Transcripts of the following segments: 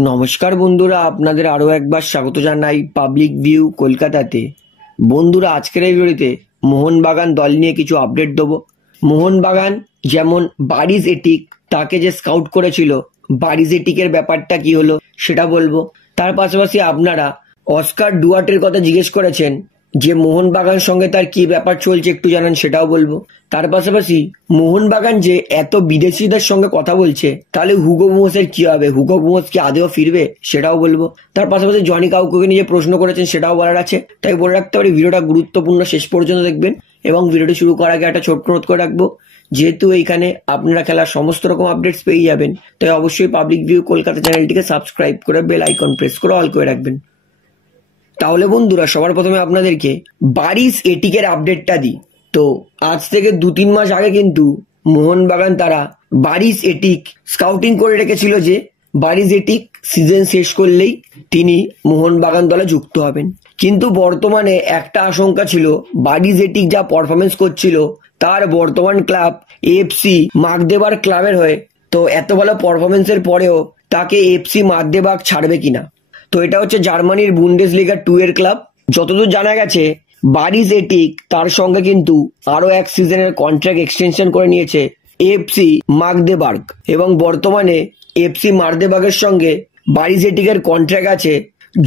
নমস্কার বন্ধুরা, আপনাদের আরো একবার স্বাগত জানাই পাবলিক ভিউ কলকাতাতে। বন্ধুরা, আজকের এই ভিডিওতে মোহনবাগান দল নিয়ে কিছু আপডেট দেবো। মোহনবাগান যেমন বারিস এটিক তাকে যে স্কাউট করেছিল, বারিস এটিকের ব্যাপারটা কি হলো সেটা বলবো। তার পাশাপাশি আপনারা অস্কার ডুয়ার্টের কথা জিজ্ঞেস করেছেন যে মোহনবাগান সঙ্গে তার কি ব্যাপার চলছে একটু জানান, সেটাও বলবো। তার পাশাপাশি মোহনবাগান যে এত বিদেশিদের সঙ্গে কথা বলছে, তাহলে হুগো বুমোসের কি হবে, হুগো বুমোস কি আদেও ফিরবে সেটাও বলবো। তার পাশাপাশি জনি কাউকে নিয়ে প্রশ্ন করেছেন, সেটাও বলার আছে। তাই বলে রাখতে পারি ভিডিওটা গুরুত্বপূর্ণ, শেষ পর্যন্ত দেখবেন। এবং ভিডিওটি শুরু করার আগে একটা ছোট্ট অনুরোধ করে রাখবো, যেহেতু এইখানে আপনারা খেলার সমস্ত রকম আপডেটস পেয়ে যাবেন, তাই অবশ্যই পাবলিক ভিউ কলকাতা চ্যানেলটিকে সাবস্ক্রাইব করে বেল আইকন প্রেস করে অল করে রাখবেন। তাহলে বন্ধুরা, সবার প্রথমে আপনাদেরকে বারিস এটিকের আপডেটটা দিই। তো আজ থেকে 2-3 মাস আগে কিন্তু মোহনবাগান তারা বারিস এটিক স্কাউটিং করে রেখেছিল যে বারিস এটিক সিজন শেষ করলেই তিনি মোহনবাগান দলে যুক্ত হবেন। কিন্তু বর্তমানে একটা আশঙ্কা ছিল, বারিস এটিক যা পারফরমেন্স করছিল তার বর্তমান ক্লাব এফসি মাগদেবাগ ক্লাবের হয়ে, তো এত ভালো পারফরমেন্সের পরেও তাকে এফসি মাগদেবাগ ছাড়বে কিনা। তো এটা হচ্ছে জার্মানির বুন্ডেসলিগা 2 এর ক্লাব। যতদূর জানা গেছে, বারিস এটিক তার সঙ্গে কিন্তু আরো এক সিজনের কন্ট্রাক্ট এক্সটেনশন করে নিয়েছে এফসি মাগদেবাগ, এবং বর্তমানে এফসি মাগদেবাগের সঙ্গে বারিস এটিকের কন্ট্রাক্ট আছে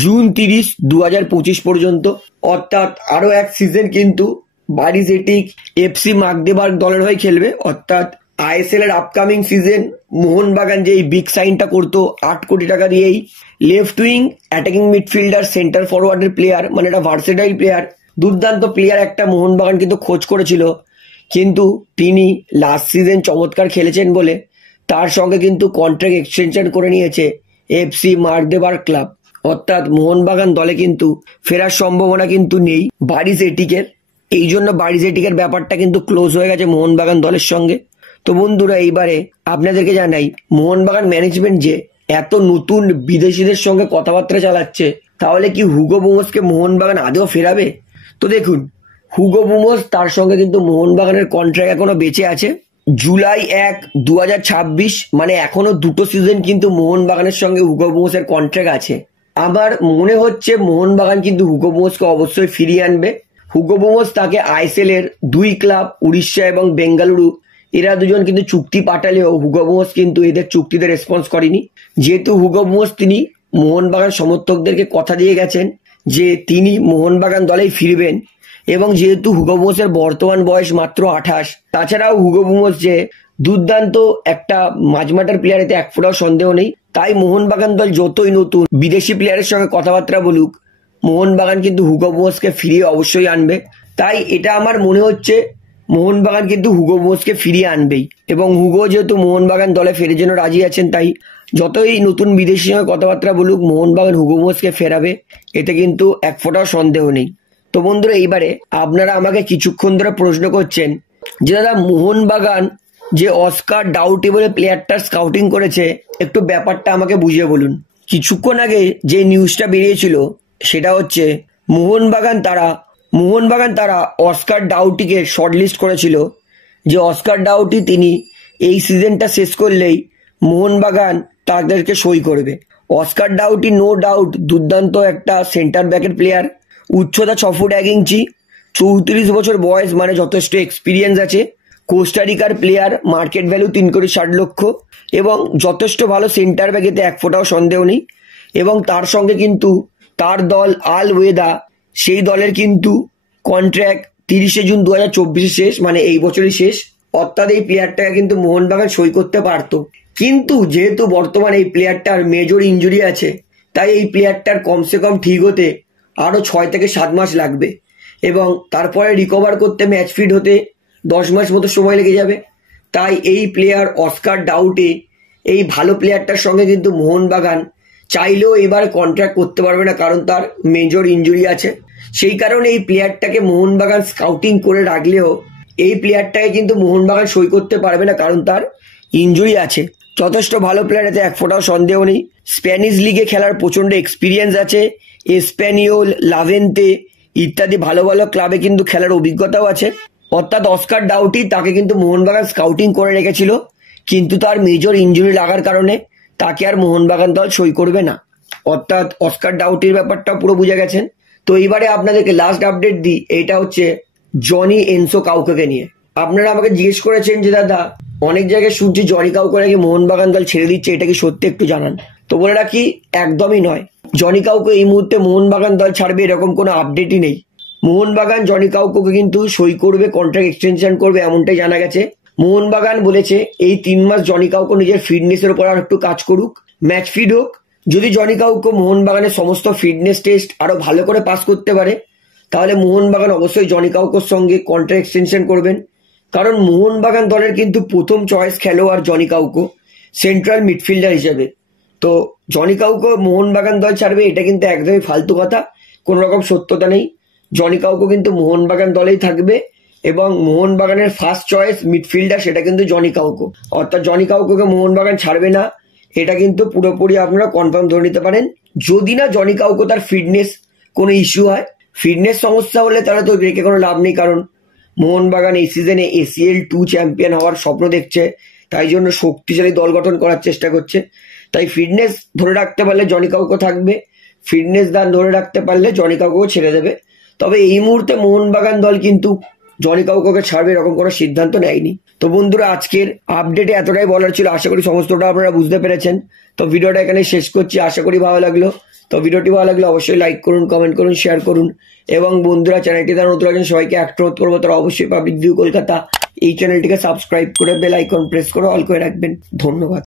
জুন 30, 2025 পর্যন্ত। অর্থাৎ আরো এক সিজন কিন্তু বারিস এটিক এফসি মাগদেবাগ দলের হয়ে খেলবে। অর্থাৎ আইএসএল এর আপকামিং সিজন মোহনবাগান যে বিগ সাইনটা করতো 8 কোটি টাকা দিয়েই, left wing attacking midfielder centre ফরওয়ার্ডের প্লেয়ার, মানে এটা ভার্সেটাইল প্লেয়ার, দুর্দান্ত প্লেয়ার একটা মোহনবাগান কিন্তু খোঁজ করেছিল। কিন্তু তিনি লাস্ট সিজন চমৎকার খেলেছেন বলে তার সঙ্গে কিন্তু কন্ট্রাক্ট এক্সটেনশন করে নিয়েছে এফসি মাগদেবাগ ক্লাব। অর্থাৎ মোহনবাগান দলে কিন্তু ফেরার সম্ভাবনা কিন্তু নেই বারিস এটিকের। এই জন্য বারিস এটিকের ব্যাপারটা কিন্তু ক্লোজ হয়ে গেছে মোহনবাগান দলের সঙ্গে। তো বন্ধুরা, এইবারে আপনাদেরকে জানাই মোহনবাগান ম্যানেজমেন্ট যে এত নতুন বিদেশিদের সঙ্গে কথাবার্তা চালাচ্ছে, তাহলে কি হুগো বুমোসকে মোহনবাগান আদেও ফেরাবে? তো দেখুন, হুগো বুমোস তার সঙ্গে কিন্তু মোহনবাগানের কন্ট্রাক্ট এখনো বেঁচে আছে জুলাই 1, 2026, মানে এখনো 2টো সিজন কিন্তু মোহনবাগানের সঙ্গে হুগো বুমোসের কন্ট্রাক্ট আছে। আমার মনে হচ্ছে মোহনবাগান কিন্তু হুগো বুমোসকে অবশ্যই ফিরিয়ে আনবে। হুগো বুমোস তাকে আইএসএল এর 2 ক্লাব উড়িষ্যা এবং বেঙ্গালুরু, এরা দুজন কিন্তু চুক্তি পাঠালেও হুগো বুমোস কিন্তু এদের চুক্তিতে রেসপন্স করেনি। যেহেতু হুগো বুমোস তিনি মোহনবাগান সমর্থকদেরকে কথা দিয়ে গেছেন যে তিনি মোহনবাগান দলেই ফিরবেন, এবং যেহেতু হুগো বুমোসের বর্তমান বয়স মাত্র 28, তাছাড়াও হুগো বুমোস যে দুর্দান্ত একটা মাঝমাঠের প্লেয়ার, এতে এক ফোঁটাও সন্দেহ নেই। তাই মোহনবাগান দল যতই নতুন বিদেশি প্লেয়ারের সঙ্গে কথাবার্তা বলুক, মোহনবাগান কিন্তু হুগো বুমোসকে ফিরিয়ে অবশ্যই আনবে। তাই এটা আমার মনে হচ্ছে মোহনবাগান কিন্তু হুগো বুমোসকে ফিরিয়ে আনবেই, এবং হুগো যেহেতু মোহনবাগান দলে ফেরার জন্য রাজি আছেন, তাই যতই নতুন বিদেশির সঙ্গে কথাবার্তা বলুক মোহনবাগান হুগো বুমোসকে ফেরাবে, এতে কিন্তু এক ফোঁটাও সন্দেহ নেই। তো বন্ধুরা, এইবারে আপনারা আমাকে কিছুক্ষণ ধরে প্রশ্ন করছেন যে দাদা, মোহনবাগান যে অস্কার ডাউটি বলে প্লেয়ারটার স্কাউটিং করেছে, একটু ব্যাপারটা আমাকে বুঝিয়ে বলুন। কিছুক্ষণ আগে যে নিউজটা বেরিয়েছিল সেটা হচ্ছে মোহনবাগান তারা অস্কার ডাউটিকে শর্টলিস্ট করেছিল, যে অস্কার ডাউটি তিনি এই সিজনটা শেষ করলেই মোহনবাগান তাদেরকে সই করবে। অস্কার ডাউটি নো ডাউট দুর্দান্ত একটা সেন্টার ব্যাকের প্লেয়ার, উচ্চতা 6 ফুট 1 ইঞ্চি, 34 বছর বয়স, মানে যথেষ্ট এক্সপিরিয়েন্স আছে। কোস্টারিকার প্লেয়ার, মার্কেট ভ্যালু 3,60,00,000, এবং যথেষ্ট ভালো সেন্টার ব্যাক, এতে এক ফোঁটাও সন্দেহ নেই। এবং তার সঙ্গে কিন্তু তার দল আল ওয়েদা, সেই দলের কিন্তু কন্ট্রাক্ট 30 জুন 2024 শেষ, মানে এই বছরই শেষ। অর্থাৎ এই প্লেয়ারটাকে কিন্তু মোহনবাগান সই করতে পারতো, কিন্তু যেহেতু বর্তমানে এই প্লেয়ারটার মেজর ইঞ্জুরি আছে, তাই এই প্লেয়ারটার কমসে কম ঠিক হতে আরো 6 থেকে 7 মাস লাগবে, এবং তারপরে রিকভার করতে, ম্যাচ ফিট হতে 10 মাস মতো সময় লেগে যাবে। তাই এই প্লেয়ার অস্কার ডাউটে, এই ভালো প্লেয়ারটার সঙ্গে কিন্তু মোহনবাগান চাইলেও এবার কন্ট্রাক্ট করতে পারবে না, কারণ তার মেজর ইঞ্জুরি আছে। সেই কারণে এই প্লেয়ারটাকে মোহনবাগান স্কাউটিং করে রাখলেও এই প্লেয়ারটাকে কিন্তু মোহনবাগান সই করতে পারবে না, কারণ তার ইঞ্জুরি আছে। যথেষ্ট ভালো প্লেয়ার, এতে এক ফোঁটাও সন্দেহ নেই। স্প্যানিশ লিগে খেলার প্রচন্ড এক্সপিরিয়েন্স আছে, এসপ্যানিওল, লাভেন্তে ইত্যাদি ভালো ভালো ক্লাবে কিন্তু খেলার অভিজ্ঞতাও আছে। অর্থাৎ অস্কার ডাউটি তাকে কিন্তু মোহনবাগান স্কাউটিং করে রেখেছিল, কিন্তু তার মেজর ইঞ্জুরি লাগার কারণে তাকে আর মোহনবাগান দল সই করবে না, অর্থাৎ অস্কার ডাউটির ব্যাপারটা পুরো বুঝে গেছেন। তো এইবারে আপনাদেরকে লাস্ট আপডেট দিই, এইটা হচ্ছে জনি এনসো কাউকে নিয়ে। আপনারা আমাকে জিজ্ঞেস করেছেন যে দাদা অনেক জায়গায় শুনছি জনি কাউকে নাকি মোহনবাগান দল ছেড়ে দিচ্ছে, এটা কি সত্যি একটু জানান। তো বলে রাখি, একদমই নয়। জনি কাউকে এই মুহূর্তে মোহনবাগান দল ছাড়বে এরকম কোনো আপডেটই নেই। মোহনবাগান জনি কাউকে কিন্তু সই করবে, কন্ট্রাক্ট এক্সটেনশন করবে এমনটাই জানা গেছে। মোহনবাগান বলেছে এই 3 মাস জনি কাউকে নিজের ফিটনেসের উপর আর একটু কাজ করুক, ম্যাচ ফিট হোক। যদি জনি কাউকে মোহনবাগানের সমস্ত ফিটনেস টেস্ট আরো ভালো করে পাস করতে পারে, তাহলে মোহনবাগান অবশ্যই জনি কাউকের সঙ্গে কন্ট্রাক্ট এক্সটেনশন করবেন। কারণ মোহনবাগান দলের কিন্তু প্রথম চয়েস খেলোয়াড় জনি কাউকে, সেন্ট্রাল মিডফিল্ডার হিসেবে। তো জনি কাউকে মোহনবাগান দল ছাড়বে এটা কিন্তু একদমই ফালতু কথা, কোনো রকম সত্যতা নেই। জনি কাউকে কিন্তু মোহনবাগান দলেই থাকবে এবং মোহনবাগানের ফার্স্ট চয়েস মিডফিল্ডার সেটা কিন্তু জনি কাউকে, অর্থাৎ জনি কাউকে মোহনবাগান ছাড়বে না, এটা কিন্তু পুরোপুরি আপনারা কনফার্ম ধরে নিতে পারেন। যদি না জনি কাউকে তার ফিটনেস কোনো ইস্যু হয়, ফিটনেস সমস্যা হলে তাহলে তো রেখে কোনো লাভ নেই। কারণ মোহনবাগান এই সিজনে ACL 2 চ্যাম্পিয়ন হওয়ার স্বপ্ন দেখছে, তাই জন্য শক্তিশালী দল গঠন করার চেষ্টা করছে। তাই ফিটনেস ধরে রাখতে পারলে জনি কাউকে থাকবে, ফিটনেস দান ধরে রাখতে পারলে জনি কাউকেও ছেড়ে দেবে। তবে এই মুহূর্তে মোহনবাগান দল কিন্তু জনি কাউকে ছাড়বে এরকম কোনো সিদ্ধান্ত নেয়নি। তো বন্ধুরা, আজকের আপডেটে এতটাই বলার ছিল, আশা করি সমস্তটা আপনারা বুঝতে পেরেছেন। তো ভিডিওটা এখানে শেষ করছি, আশা করি ভালো লাগলো। তো ভিডিওটি ভালো লাগলে অবশ্যই লাইক করুন, কমেন্ট করুন, শেয়ার করুন এবং বন্ধুরা চ্যানেলটি তারা নতুন আছেন সবাইকে একটা অনুরোধ করবো, তারা অবশ্যই পাবলিক ভিউ কলকাতা এই চ্যানেলটিকে সাবস্ক্রাইব করে বেল আইকন প্রেস করে অল করে রাখবেন। ধন্যবাদ।